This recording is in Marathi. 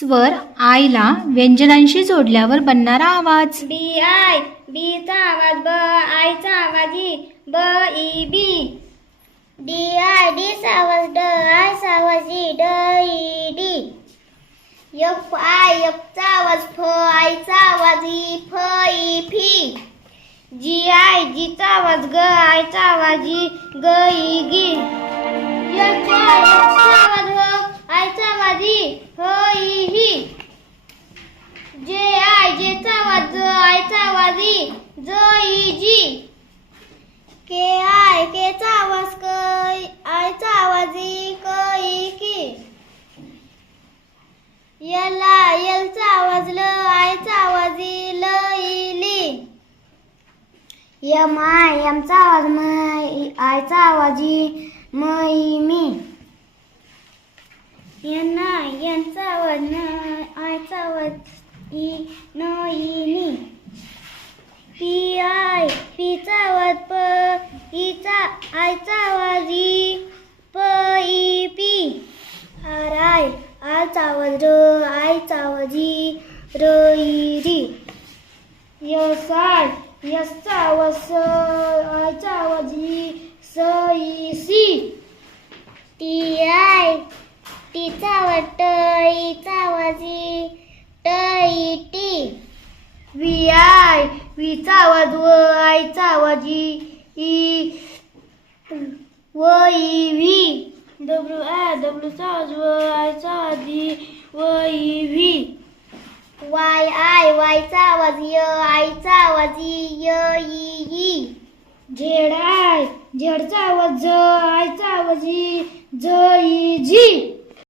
स्वर आयला व्यंजनांशी जोडल्यावर बनणारा आवाज. बी आय, बीचा आवाज ब, आयचा आवाज ई, ब ई बी. डी आय, डीचा आवाज ड, आयचा आवाज ई, ड ई डी. एफ आय, एफचा आवाज फ, आयचा आवाज ई, फ ई फी. जी आय, जीचा आवाज ग, आयचा आवाज ई, ग ई गी. एच आय, एचचा आवाज ह, आयचा आवाज ई, ह ई ही. जे आय, जेचा आवाज ज, आयचा आवाज ई, ज ई जी. के आय, केचा आवाज क, आयचा आवाज ई, क ई की. एल आय, एलचा आवाज ल, आयचा आवाज ई, ल ई ली. एम आय, एमचा आवाज म, आयचा आवाज ई, म ई मी. एन आय, एनचा आवाज न, आयचा आवाज ई, न ई नी. पी आय, पीचा आवाज प, आयचा आवाज ई, प ई पी. आर आय, आरचा आवाज र, आयचा आवाज ई, र ई री. एस आय, एसचा आवाज स, आयचा आवाज ई, स ई सी. टी आय, टीचा आवाज ट, ईचा आवाज ई, ट ई टी. व्ही आय, व्हीचा आवाज व, आयचा आवाज ई, व ई व्ही. डब्ल्यू आय, डब्ल्यूचा आवाज व, आयचा आवाज ई, व ई व्ही. वाय आय, वायचा आवाज य, आयचा आवाज ई, य ई ई. झेड आय, झेडचा आवाज ज, आयचा आवाज ई, झ ई जी.